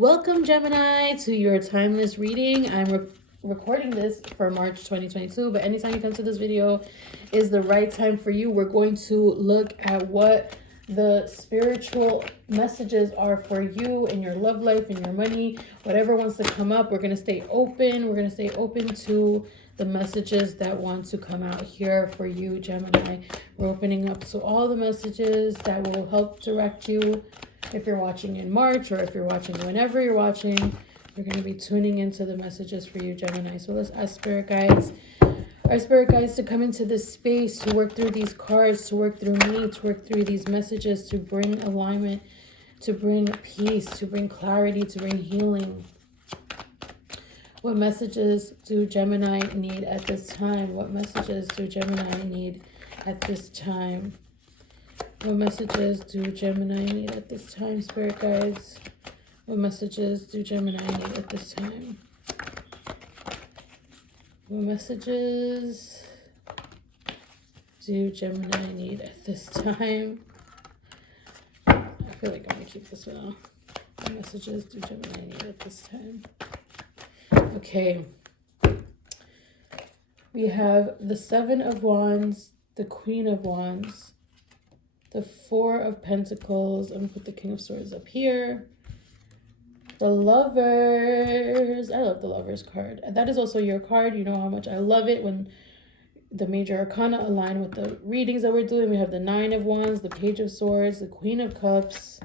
Welcome, Gemini, to your timeless reading. I'm recording this for March 2022, but anytime you come to this video is the right time for you. We're going to look at what the spiritual messages are for you in your love life, in your money, whatever wants to come up. We're going to stay open. We're going to stay open to the messages that want to come out here for you, Gemini. We're opening up to all the messages that will help direct you. If you're watching in March or if you're watching whenever you're watching, you're going to be tuning into the messages for you, Gemini. So let's ask spirit guides, our spirit guides, to come into this space, to work through these cards, to work through me, to work through these messages, to bring alignment, to bring peace, to bring clarity, to bring healing. What messages do Gemini need at this time? What messages do Gemini need at this time? What messages do Gemini need at this time, spirit guides? What messages do Gemini need at this time? What messages do Gemini need at this time? I feel like I'm going to keep this one off. What messages do Gemini need at this time? Okay. We have the Seven of Wands, the Queen of Wands, the Four of Pentacles. I'm going to put the King of Swords up here. The Lovers. I love the Lovers card. That is also your card. You know how much I love it when the major arcana align with the readings that we're doing. We have the Nine of Wands, the Page of Swords, the Queen of Cups.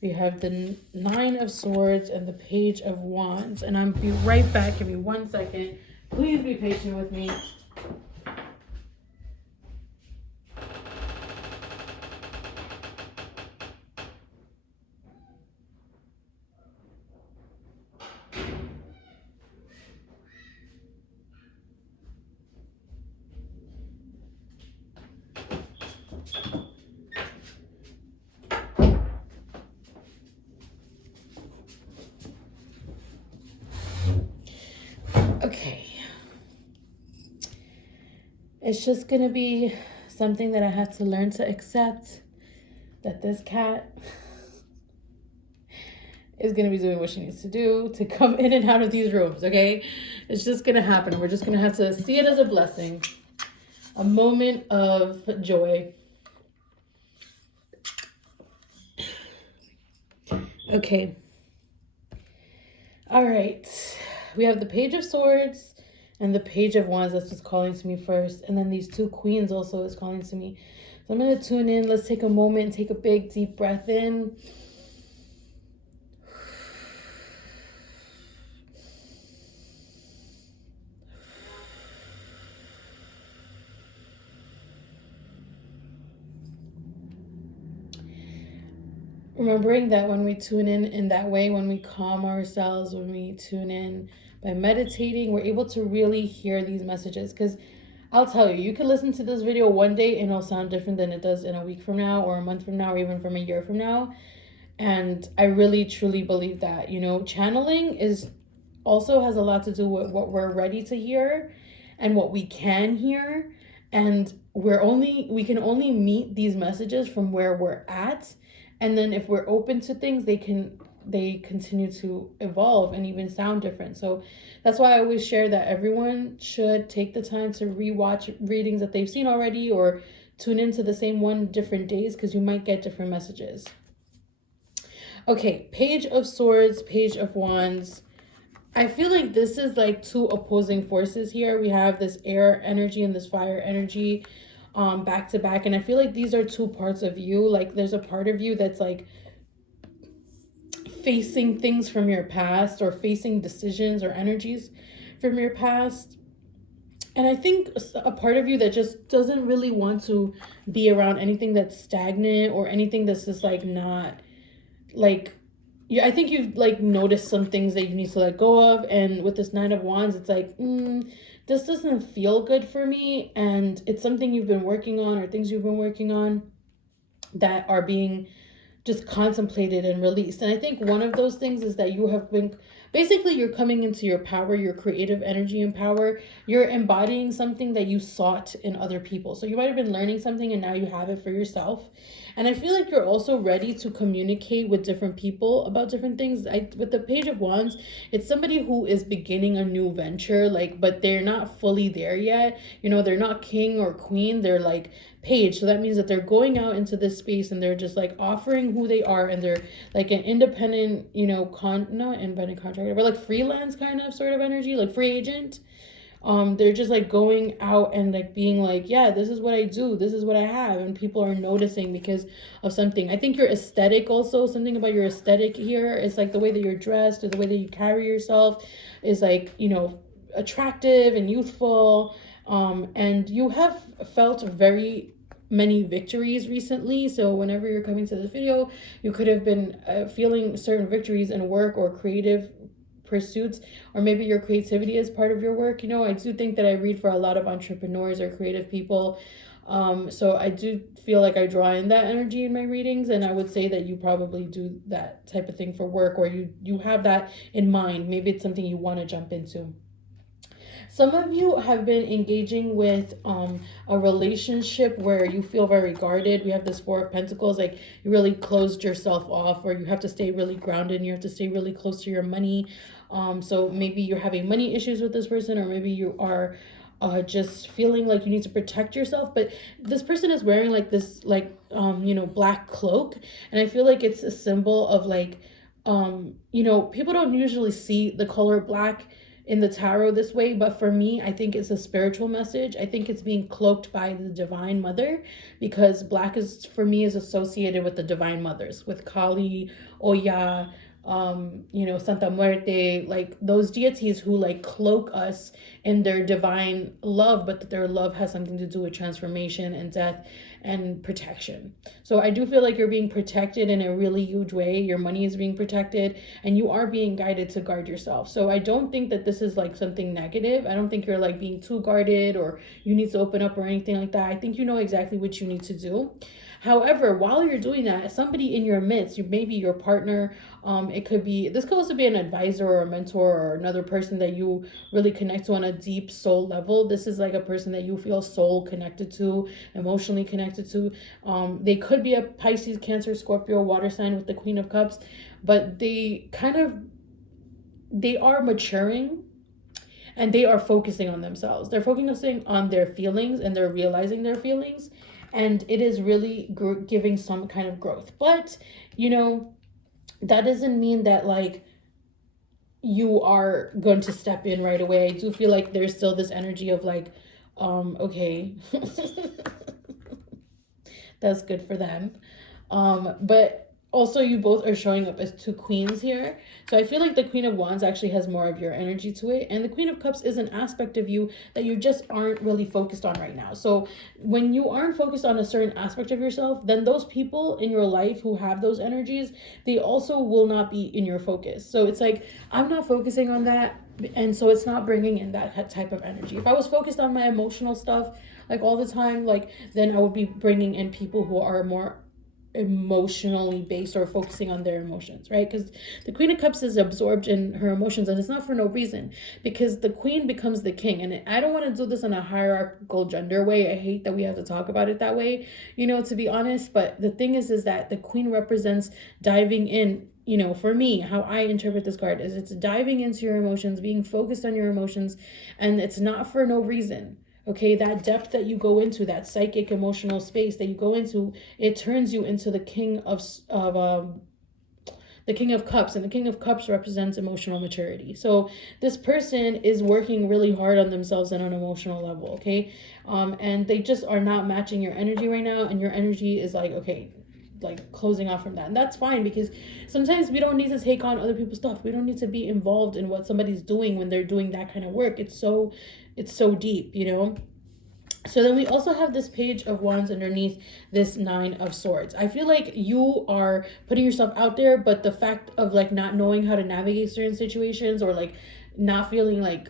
We have the Nine of Swords and the Page of Wands. And I'll be right back. Give me 1 second. Please be patient with me. Okay. It's just going to be something that I have to learn to accept, that this cat is going to be doing what she needs to do to come in and out of these rooms, okay? It's just going to happen. We're just going to have to see it as a blessing, a moment of joy. Okay. All right. We have the Page of Swords and the Page of Wands. That's what's calling to me first. And then these two queens also is calling to me. So I'm going to tune in. Let's take a moment and take a big, deep breath in. Remembering that when we tune in that way, when we calm ourselves, when we tune in by meditating, we're able to really hear these messages. Because I'll tell you, you can listen to this video one day and it'll sound different than it does in a week from now or a month from now or even from a year from now. And I really, truly believe that, you know, channeling also has a lot to do with what we're ready to hear and what we can hear. And we can only meet these messages from where we're at. And then if we're open to things, they continue to evolve and even sound different. So that's why I always share that everyone should take the time to rewatch readings that they've seen already or tune into the same one different days, because you might get different messages. Okay, Page of Swords, Page of Wands. I feel like this is like two opposing forces here. We have this air energy and this fire energy back to back, and I feel like these are two parts of you. Like there's a part of you that's like facing things from your past or facing decisions or energies from your past, and I think a part of you that just doesn't really want to be around anything that's stagnant or anything that's just like not like, yeah, I think you've like noticed some things that you need to let go of. And with this Nine of Wands, it's like, this doesn't feel good for me. And it's something you've been working on or things you've been working on that are being just contemplated and released. And I think one of those things is that you have been, basically you're coming into your power, your creative energy and power. You're embodying something that you sought in other people. So you might have been learning something and now you have it for yourself. And I feel like you're also ready to communicate with different people about different things. With the Page of Wands, it's somebody who is beginning a new venture, like, but they're not fully there yet. You know, they're not king or queen, they're like page. So that means that they're going out into this space and they're just like offering who they are, and they're like an independent, you know, not independent contractor, but like freelance kind of sort of energy, like free agent. They're just like going out and like being like, yeah, this is what I do, this is what I have, and people are noticing because of something. I think your aesthetic also, something about your aesthetic here is like the way that you're dressed or the way that you carry yourself is like, you know, attractive and youthful. And you have felt very many victories recently. So whenever you're coming to this video, you could have been feeling certain victories in work or creative pursuits, or maybe your creativity is part of your work. You know, I do think that I read for a lot of entrepreneurs or creative people. So I do feel like I draw in that energy in my readings, and I would say that you probably do that type of thing for work, or you have that in mind. Maybe it's something you want to jump into. Some of you have been engaging with a relationship where you feel very guarded. We have this Four of Pentacles, like you really closed yourself off, or you have to stay really grounded and you have to stay really close to your money. So maybe you're having money issues with this person, or maybe you are just feeling like you need to protect yourself. But this person is wearing like this, like, you know, black cloak. And I feel like it's a symbol of like, you know, people don't usually see the color black in the tarot this way, but for me, I think it's a spiritual message. I think it's being cloaked by the Divine Mother, because black is, for me, is associated with the Divine Mothers, with Kali, Oya, you know, Santa Muerte, like those deities who like cloak us in their divine love, but that their love has something to do with transformation and death and protection. So I do feel like you're being protected in a really huge way. Your money is being protected and you are being guided to guard yourself. So I don't think that this is like something negative. I don't think you're like being too guarded or you need to open up or anything like that. I think you know exactly what you need to do. However, while you're doing that, somebody in your midst, maybe your partner, it could be, this could also be an advisor or a mentor or another person that you really connect to on a deep soul level. This is like a person that you feel soul connected to, emotionally connected to. They could be a Pisces, Cancer, Scorpio, water sign with the Queen of Cups, but they are maturing and they are focusing on themselves. They're focusing on their feelings and they're realizing their feelings. And it is really giving some kind of growth. But, you know, that doesn't mean that, like, you are going to step in right away. I do feel like there's still this energy of, like, okay, that's good for them. But also, you both are showing up as two queens here. So I feel like the Queen of Wands actually has more of your energy to it. And the Queen of Cups is an aspect of you that you just aren't really focused on right now. So when you aren't focused on a certain aspect of yourself, then those people in your life who have those energies, they also will not be in your focus. So it's like, I'm not focusing on that. And so it's not bringing in that type of energy. If I was focused on my emotional stuff, like all the time, like, then I would be bringing in people who are more emotionally based or focusing on their emotions, right? Because the Queen of Cups is absorbed in her emotions, and it's not for no reason, because the queen becomes the king. And I don't want to do this in a hierarchical gender way. I hate that we have to talk about it that way, you know, to be honest. But the thing is that the queen represents diving in. You know, for me, how I interpret this card is it's diving into your emotions, being focused on your emotions, and it's not for no reason. Okay, that depth that you go into, that psychic emotional space that you go into, it turns you into the king of the King of Cups, and the King of Cups represents emotional maturity. So this person is working really hard on themselves and on an emotional level, okay? And they just are not matching your energy right now, and your energy is like, okay, like closing off from that. And that's fine, because sometimes we don't need to take on other people's stuff. We don't need to be involved in what somebody's doing when they're doing that kind of work. It's so deep, you know. So then we also have this Page of Wands underneath this Nine of Swords. I feel like you are putting yourself out there, but the fact of like not knowing how to navigate certain situations, or like not feeling like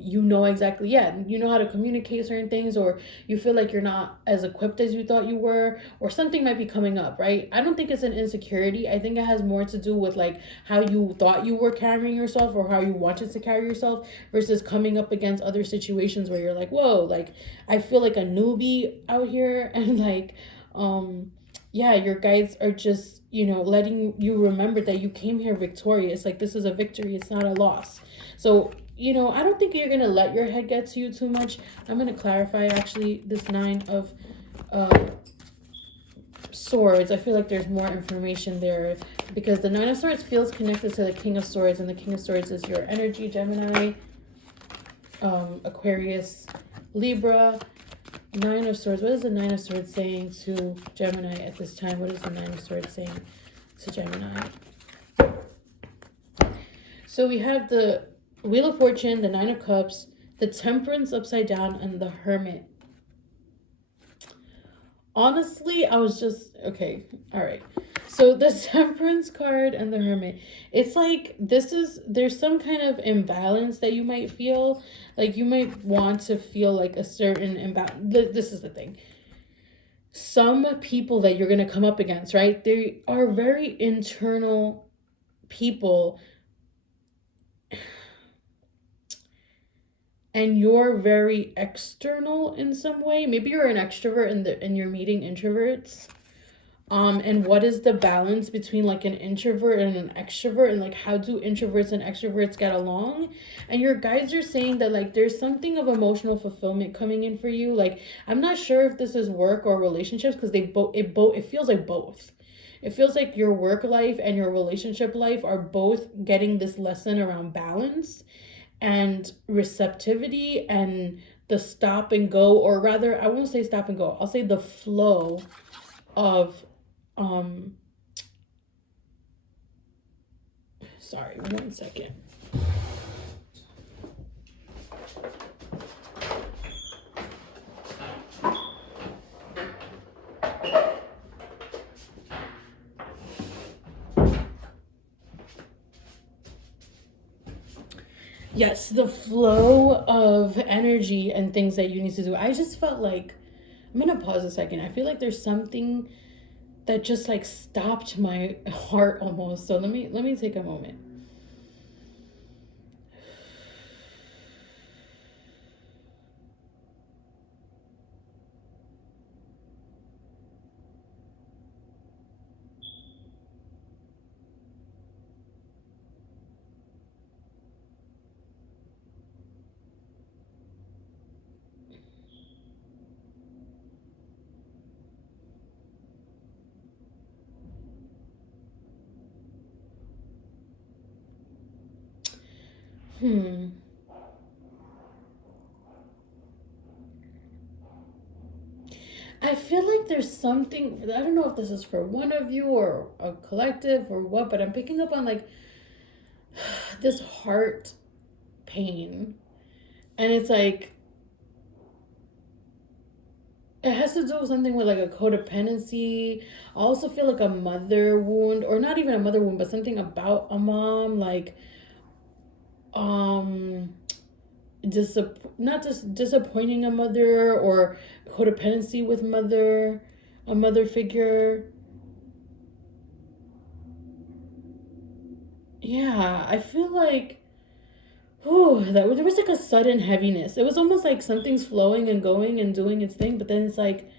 you know exactly, yeah, you know how to communicate certain things, or you feel like you're not as equipped as you thought you were, or something might be coming up, right? I don't think it's an insecurity. I think it has more to do with like how you thought you were carrying yourself or how you wanted to carry yourself versus coming up against other situations where you're like, whoa, like I feel like a newbie out here. And like yeah, your guides are just, you know, letting you remember that you came here victorious. Like this is a victory, it's not a loss. So, you know, I don't think you're going to let your head get to you too much. I'm going to clarify actually this Nine of Swords. I feel like there's more information there because the Nine of Swords feels connected to the King of Swords, and the King of Swords is your energy, Gemini, Aquarius, Libra. Nine of Swords. What is the Nine of Swords saying to Gemini at this time? What is the Nine of Swords saying to Gemini? So we have the Wheel of Fortune, the Nine of Cups, the Temperance upside down, and the Hermit. Honestly, I was just, okay, all right. So the Temperance card and the Hermit, it's like there's some kind of imbalance that you might feel. Like you might want to feel like a certain imbalance. This is the thing. Some people that you're going to come up against, right? They are very internal people, and you're very external in some way. Maybe you're an extrovert and you're meeting introverts. And what is the balance between like an introvert and an extrovert, and like how do introverts and extroverts get along? And your guides are saying that like there's something of emotional fulfillment coming in for you. Like I'm not sure if this is work or relationships, because it feels like both. It feels like your work life and your relationship life are both getting this lesson around balance and receptivity and the stop and go, or rather I won't say stop and go, I'll say the flow of sorry, 1 second. Yes, the flow of energy and things that you need to do. I just felt like, I'm gonna pause a second. I feel like there's something that just like stopped my heart almost. So let me take a moment. I feel like there's something, I don't know if this is for one of you or a collective or what, but I'm picking up on like this heart pain. And it's like, it has to do with something with like a codependency. I also feel like a mother wound, or not even a mother wound, but something about a mom, like not just disappointing a mother, or codependency with a mother figure. Yeah, I feel like, oh, that there was like a sudden heaviness. It was almost like something's flowing and going and doing its thing, but then it's like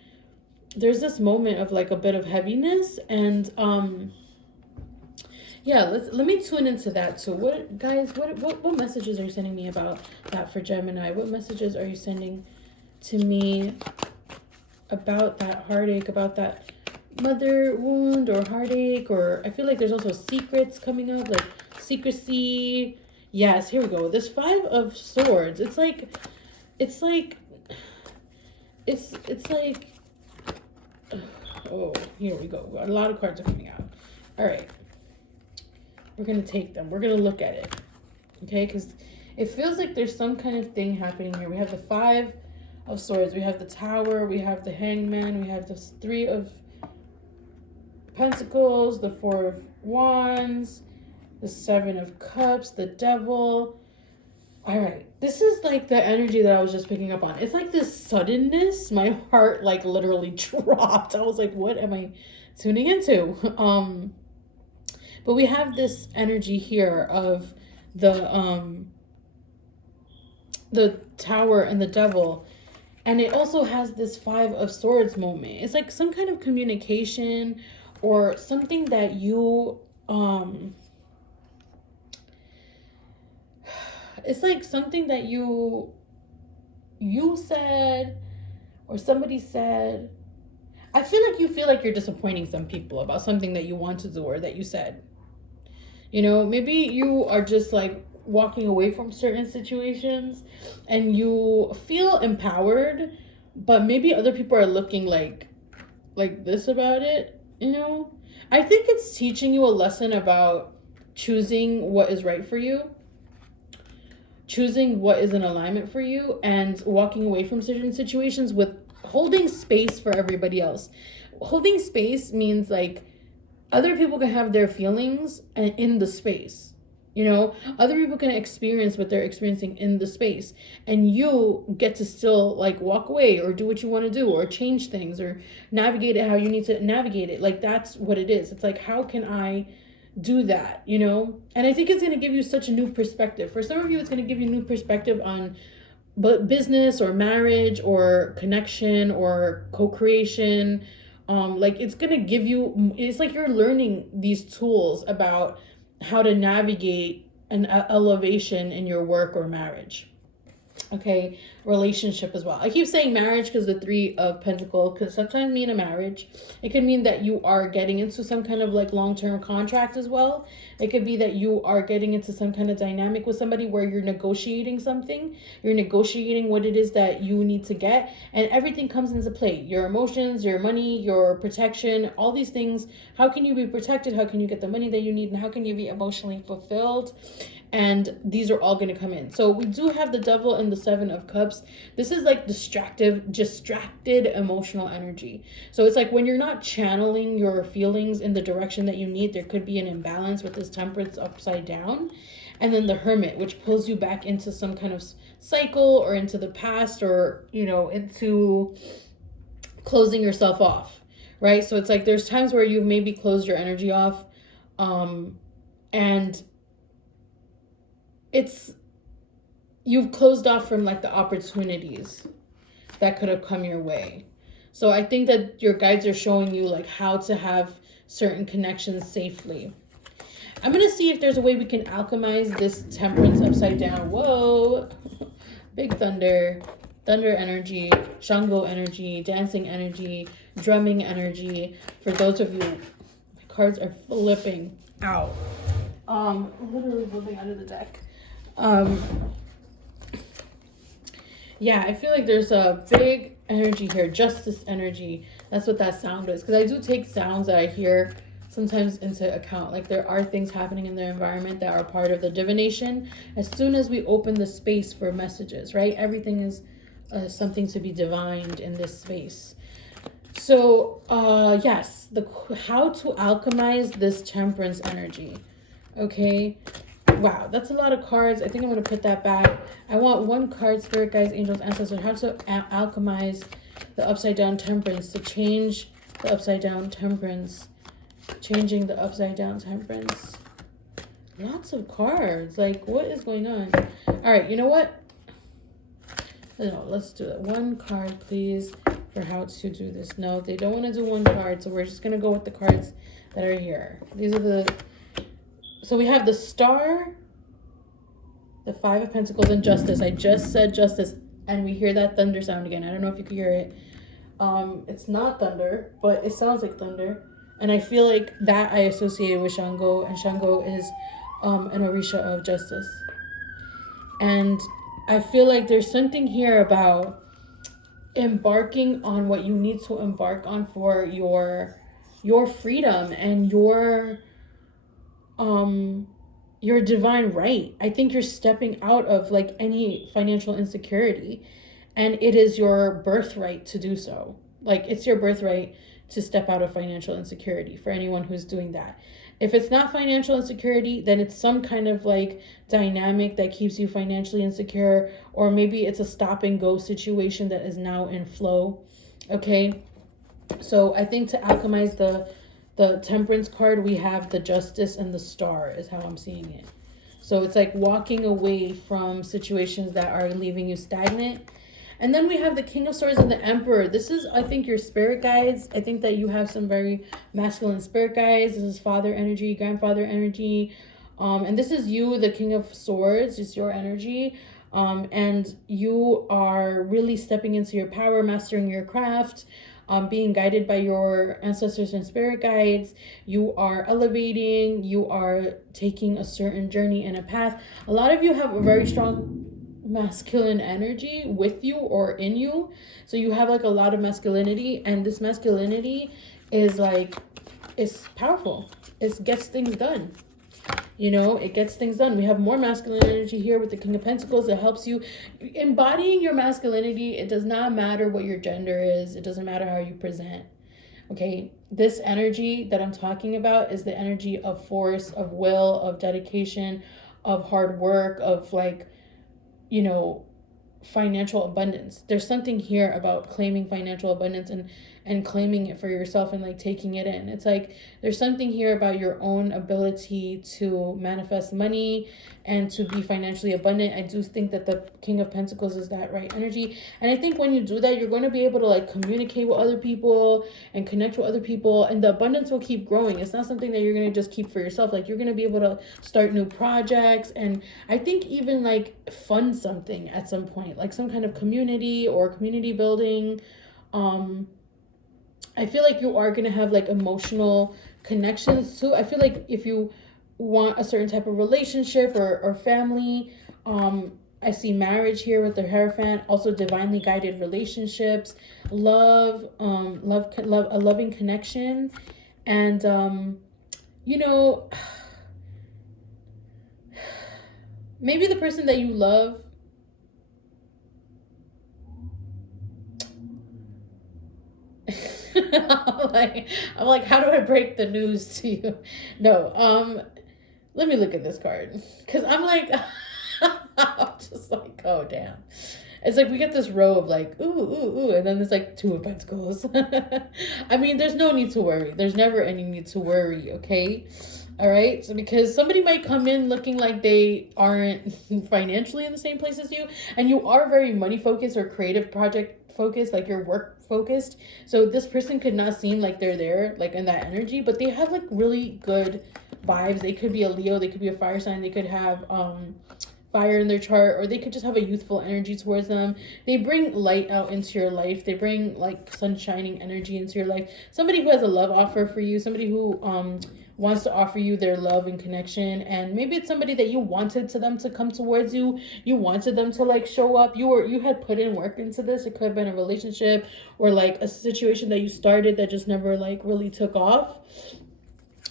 there's this moment of like a bit of heaviness. And yeah, let me tune into that too. What guys, what messages are you sending me about that for Gemini? What messages are you sending to me about that heartache, about that mother wound or heartache? Or I feel like there's also secrets coming up, like secrecy. Yes, here we go. This Five of Swords. It's like oh, here we go. A lot of cards are coming out. All right. We're going to take them. We're going to look at it. Okay? Because it feels like there's some kind of thing happening here. We have the Five of Swords. We have the Tower. We have the Hangman. We have the Three of Pentacles. The Four of Wands. The Seven of Cups. The Devil. All right. This is like the energy that I was just picking up on. It's like this suddenness. My heart like literally dropped. I was like, what am I tuning into? But we have this energy here of the tower and the devil. And it also has this 5 of Swords moment. It's like some kind of communication or something that you it's like something that you said or somebody said. I feel like you're disappointing some people about something that you want to do or that you said. You know, maybe you are just like walking away from certain situations and you feel empowered, but maybe other people are looking like this about it, you know? I think it's teaching you a lesson about choosing what is right for you, choosing what is in alignment for you, and walking away from certain situations with holding space for everybody else. Holding space means like other people can have their feelings in the space. You know, other people can experience what they're experiencing in the space, and you get to still like walk away or do what you want to do or change things or navigate it how you need to navigate it. Like that's what it is. It's like, how can I do that, you know? And I think it's going to give you such a new perspective. For some of you, it's going to give you a new perspective on business or marriage or connection or co-creation. Like it's going to give you, it's like you're learning these tools about how to navigate an elevation in your work or marriage. Okay, relationship as well. I keep saying marriage because the 3 of Pentacles could sometimes mean a marriage. It could mean that you are getting into some kind of like long-term contract as well. It could be that you are getting into some kind of dynamic with somebody where you're negotiating something. You're negotiating what it is that you need to get, and everything comes into play. Your emotions, your money, your protection, all these things. How can you be protected? How can you get the money that you need? And how can you be emotionally fulfilled? And these are all going to come in. So we do have the devil and the 7 of Cups. This is like distracted emotional energy. So it's like when you're not channeling your feelings in the direction that you need, there could be an imbalance with this Temperance upside down. And then the Hermit, which pulls you back into some kind of cycle or into the past or, you know, into closing yourself off, right? So it's like there's times where you've maybe closed your energy off, and you've closed off from like the opportunities that could have come your way. So I think that your guides are showing you like how to have certain connections safely. I'm going to see if there's a way we can alchemize this Temperance upside down. Whoa, big thunder energy, Shango energy, dancing energy, drumming energy. For those of you, my cards are flipping out. Literally moving out of the deck. Yeah, I feel like there's a big energy here, justice energy. That's what that sound is. Because I do take sounds that I hear sometimes into account. Like there are things happening in their environment that are part of the divination. As soon as we open the space for messages, right? Everything is something to be divined in this space. So, yes, how to alchemize this Temperance energy. Okay. Wow, that's a lot of cards. I think I'm going to put that back. I want one card, Spirit Guides, Angels, Ancestors. How to alchemize the upside down Temperance, to change the upside down Temperance. Changing the upside down Temperance. Lots of cards. Like, what is going on? All right, you know what? No, let's do it. One card, please, for how to do this. No, they don't want to do one card, so we're just going to go with the cards that are here. These are the... So we have the Star, the 5 of Pentacles, and Justice. I just said Justice, and we hear that thunder sound again. I don't know if you can hear it. It's not thunder, but it sounds like thunder. And I feel like that I associate with Shango, and Shango is an Orisha of justice. And I feel like there's something here about embarking on what you need to embark on for your freedom and your divine right. I think you're stepping out of like any financial insecurity, and it is your birthright to do so. Like it's your birthright to step out of financial insecurity for anyone who's doing that. If it's not financial insecurity, then it's some kind of like dynamic that keeps you financially insecure, or maybe it's a stop and go situation that is now in flow. Okay. So I think to alchemize the Temperance card, we have the Justice and the Star is how I'm seeing it. So it's like walking away from situations that are leaving you stagnant. And then we have the King of Swords and the Emperor. This is, I think, your spirit guides. I think that you have some very masculine spirit guides. This is father energy, grandfather energy. And this is you, the King of Swords. It's your energy. And you are really stepping into your power, mastering your craft, being guided by your ancestors and spirit guides. You are elevating. You are taking a certain journey and a path. A lot of you have a very strong masculine energy with you or in you. So you have like a lot of masculinity, and this masculinity is like, it's powerful. It gets things done. You know, it gets things done. We have more masculine energy here with the King of Pentacles. It helps you embodying your masculinity. It does not matter what your gender is. It doesn't matter how you present. Okay, this energy that I'm talking about is the energy of force, of will, of dedication, of hard work, of like, you know, financial abundance. There's something here about claiming financial abundance and claiming it for yourself and like taking it in. It's like there's something here about your own ability to manifest money and to be financially abundant. I do think that the King of Pentacles is that right energy. And I think when you do that, you're going to be able to like communicate with other people and connect with other people, and the abundance will keep growing. It's not something that you're going to just keep for yourself. Like you're going to be able to start new projects, and I think even like fund something at some point, like some kind of community or community building. I feel like you are going to have like emotional connections too. I feel like if you want a certain type of relationship or family, I see marriage here with the Hierophant, also divinely guided relationships, love, a loving connection. And, you know, maybe the person that you love, I'm like, how do I break the news to you? No, let me look at this card, because I'm like, I'm just like, oh damn. It's like we get this row of like, ooh, and then there's like 2 of Pentacles. I mean, there's no need to worry. There's never any need to worry, okay? All right, so because somebody might come in looking like they aren't financially in the same place as you, and you are very money focused or creative project focused, like you're work focused. So this person could not seem like they're there, like in that energy, but they have like really good vibes. They could be a Leo, they could be a fire sign, they could have fire in their chart, or they could just have a youthful energy towards them. They bring light out into your life. They bring like sunshining energy into your life. Somebody who has a love offer for you, somebody who wants to offer you their love and connection. And maybe it's somebody that you wanted to them to come towards you. You wanted them to like show up. You had put in work into this. It could have been a relationship or like a situation that you started that just never like really took off.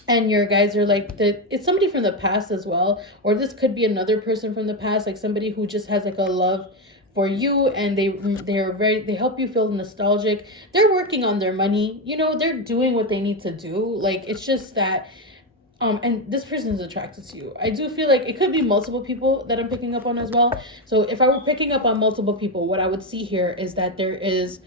And your guys are like, it's somebody from the past as well. Or this could be another person from the past, like somebody who just has like a love for you, and they help you feel nostalgic. They're working on their money, you know, they're doing what they need to do. Like it's just that and this person is attracted to you. I do feel like it could be multiple people that I'm picking up on as well. So if I were picking up on multiple people, what I would see here is that there is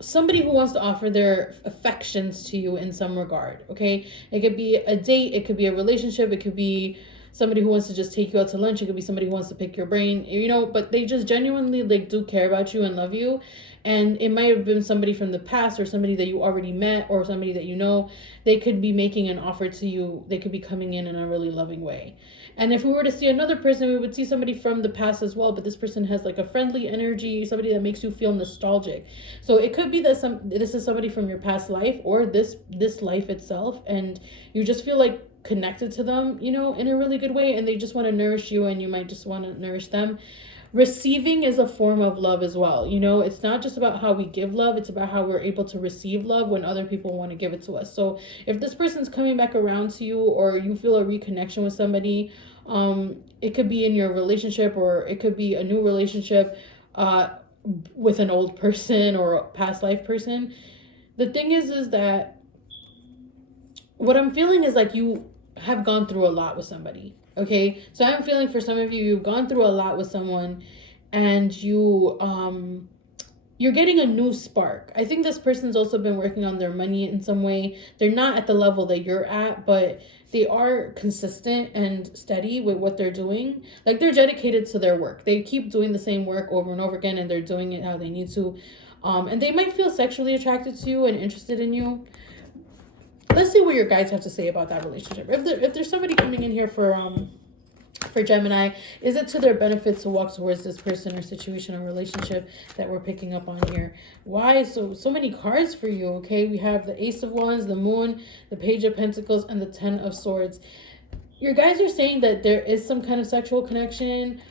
somebody who wants to offer their affections to you in some regard. Okay, it could be a date, it could be a relationship, it could be somebody who wants to just take you out to lunch, it could be somebody who wants to pick your brain, you know, but they just genuinely like do care about you and love you. And it might have been somebody from the past or somebody that you already met or somebody that you know. They could be making an offer to you. They could be coming in a really loving way. And if we were to see another person, we would see somebody from the past as well, but this person has like a friendly energy, somebody that makes you feel nostalgic. So it could be that this is somebody from your past life or this life itself, and you just feel like connected to them, you know, in a really good way, and they just want to nourish you, and you might just want to nourish them. Receiving is a form of love as well. You know, it's not just about how we give love, it's about how we're able to receive love when other people want to give it to us. So if this person's coming back around to you, or you feel a reconnection with somebody, it could be in your relationship, or it could be a new relationship with an old person or a past life person. The thing is that what I'm feeling is like you have gone through a lot with somebody. Okay, so I'm feeling for some of you, you've gone through a lot with someone, and you're getting a new spark. I think this person's also been working on their money in some way. They're not at the level that you're at, but they are consistent and steady with what they're doing. Like, they're dedicated to their work. They keep doing the same work over and over again, and they're doing it how they need to. And they might feel sexually attracted to you and interested in you. Let's see what your guides have to say about that relationship. If there's somebody coming in here for Gemini, is it to their benefit to walk towards this person or situation or relationship that we're picking up on here? Why so many cards for you? Okay, we have the Ace of Wands, the Moon, the Page of Pentacles, and the Ten of Swords. Your guys are saying that there is some kind of sexual connection.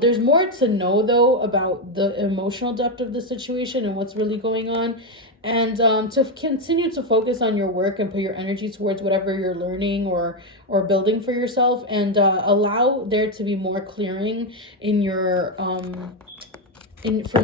There's more to know though about the emotional depth of the situation and what's really going on. And to continue to focus on your work and put your energy towards whatever you're learning or building for yourself, and allow there to be more clearing in your from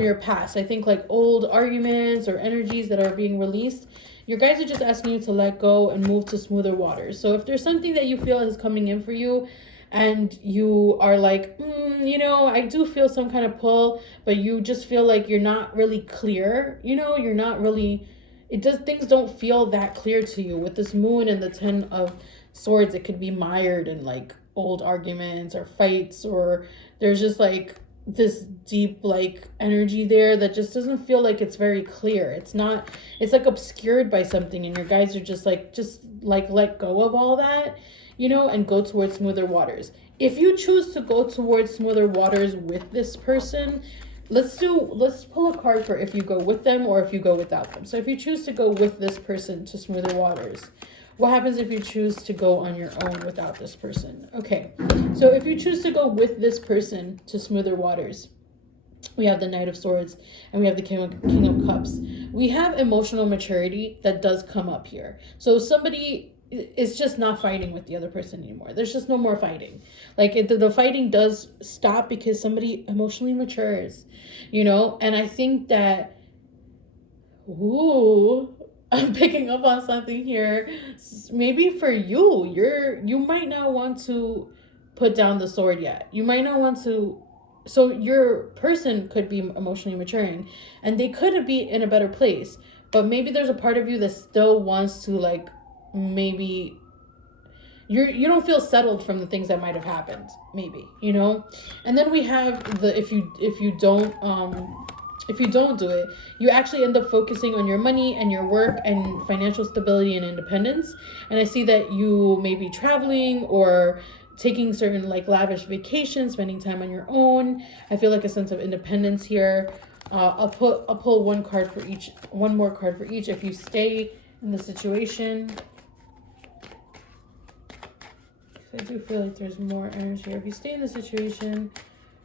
your past. I think like old arguments or energies that are being released, your guys are just asking you to let go and move to smoother waters. So if there's something that you feel is coming in for you, and you are like, I do feel some kind of pull, but you just feel like you're not really clear, you're not really, things don't feel that clear to you. With this Moon and the Ten of Swords, it could be mired in like old arguments or fights, or there's just like this deep like energy there that just doesn't feel like it's very clear. It's like obscured by something, and your guys are just like let go of all that, and go towards smoother waters. If you choose to go towards smoother waters with this person, let's pull a card for if you go with them or if you go without them. So if you choose to go with this person to smoother waters, what happens if you choose to go on your own without this person? Okay, so if you choose to go with this person to smoother waters, we have the Knight of Swords and we have the King of Cups. We have emotional maturity that does come up here. So somebody is just not fighting with the other person anymore. There's just no more fighting. Like the fighting does stop because somebody emotionally matures, and I think that, I'm picking up on something here. Maybe for you might not want to put down the sword yet. You might not want to. So your person could be emotionally maturing and they could be in a better place, but maybe there's a part of you that still wants to, like, maybe you don't feel settled from the things that might have happened, maybe, and then we have the if you don't do it, you actually end up focusing on your money and your work and financial stability and independence. And I see that you may be traveling or taking certain like lavish vacations, spending time on your own. I feel like a sense of independence here. I'll pull one more card for each. If you stay in the situation, I do feel like there's more energy here. If you stay in the situation,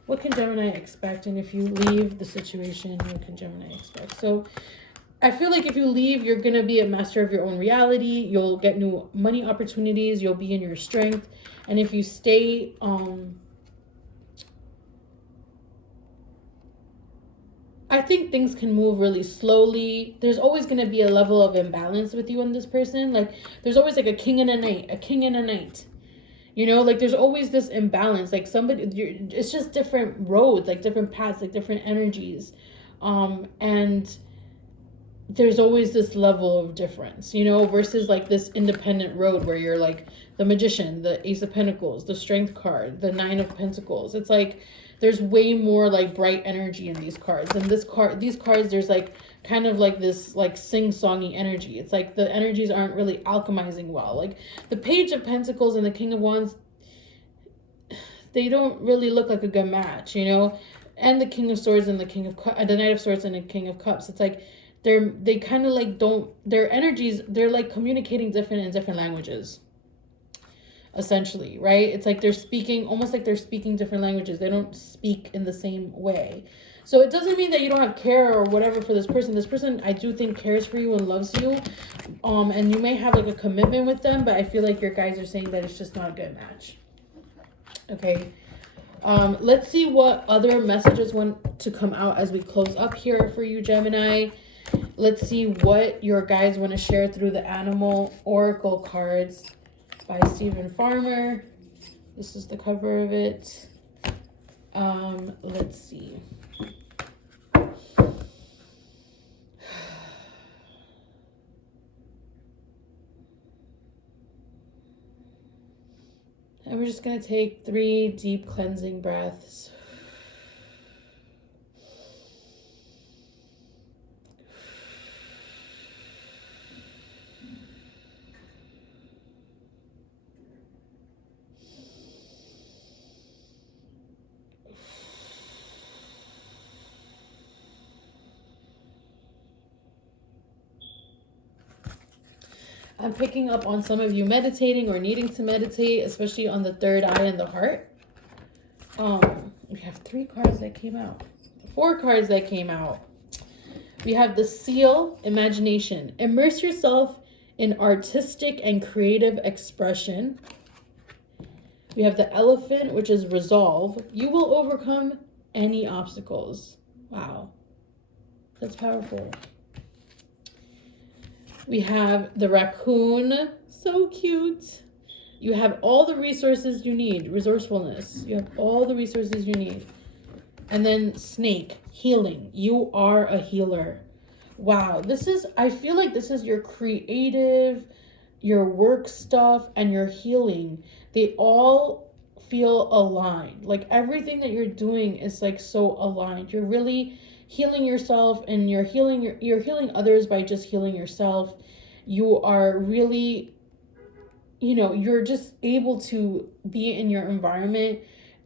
what can Gemini expect? And if you leave the situation, what can Gemini expect? So I feel like if you leave, you're going to be a master of your own reality. You'll get new money opportunities. You'll be in your strength. And if you stay, I think things can move really slowly. There's always going to be a level of imbalance with you and this person. Like, there's always like a king and a knight. Like there's always this imbalance, like it's just different roads, like different paths, like different energies. And there's always this level of difference, versus like this independent road where you're like the Magician, the Ace of Pentacles, the Strength card, the Nine of Pentacles. It's like there's way more like bright energy in these cards. And these cards, there's like kind of like this like sing-songy energy. It's like the energies aren't really alchemizing well. Like the Page of Pentacles and the King of Wands, they don't really look like a good match, and the King of Swords and the the Knight of Swords and the King of Cups. It's like they kind of like their energies, they're like communicating in different languages, essentially, right? It's like they're speaking different languages. They don't speak in the same way. So it doesn't mean that you don't have care or whatever for this person. This person, I do think, cares for you and loves you. And you may have like a commitment with them, but I feel like your guys are saying that it's just not a good match. Okay. Let's see what other messages want to come out as we close up here for you, Gemini. Let's see what your guides want to share through the Animal Oracle cards by Stephen Farmer. This is the cover of it. Let's see. And we're just going to take 3 deep cleansing breaths. I'm picking up on some of you meditating or needing to meditate, especially on the third eye and the heart. We have 3 cards that came out. 4 cards that came out. We have the Seal, Imagination. Immerse yourself in artistic and creative expression. We have the Elephant, which is Resolve. You will overcome any obstacles. Wow. That's powerful. We have the Raccoon, so cute. You have all the resources you need, resourcefulness. You have all the resources you need. And then Snake, Healing. You are a healer. Wow, I feel like this is your creative, your work stuff, and your healing. They all feel aligned. Like everything that you're doing is like so aligned. You're really healing yourself, and you're healing others by just healing yourself. You are really, you're just able to be in your environment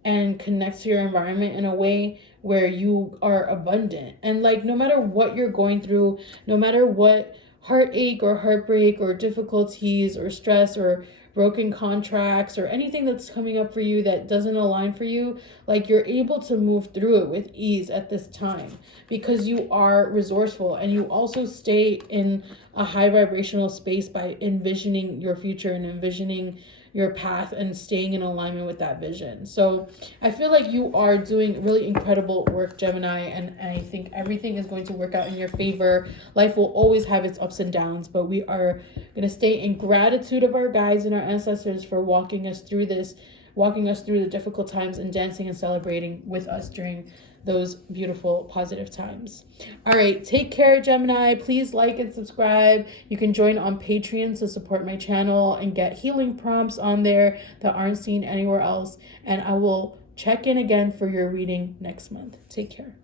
and connect to your environment in a way where you are abundant. And like, no matter what you're going through, no matter what heartache or heartbreak or difficulties or stress or broken contracts or anything that's coming up for you that doesn't align for you, like you're able to move through it with ease at this time because you are resourceful, and you also stay in a high vibrational space by envisioning your future and envisioning your path and staying in alignment with that vision. So I feel like you are doing really incredible work, Gemini, and I think everything is going to work out in your favor. Life will always have its ups and downs, but we are going to stay in gratitude of our guides and our ancestors for walking us through the difficult times and dancing and celebrating with us during those beautiful positive times. All right, take care, Gemini. Please like and subscribe. You can join on Patreon to support my channel and get healing prompts on there that aren't seen anywhere else. And I will check in again for your reading next month. Take care.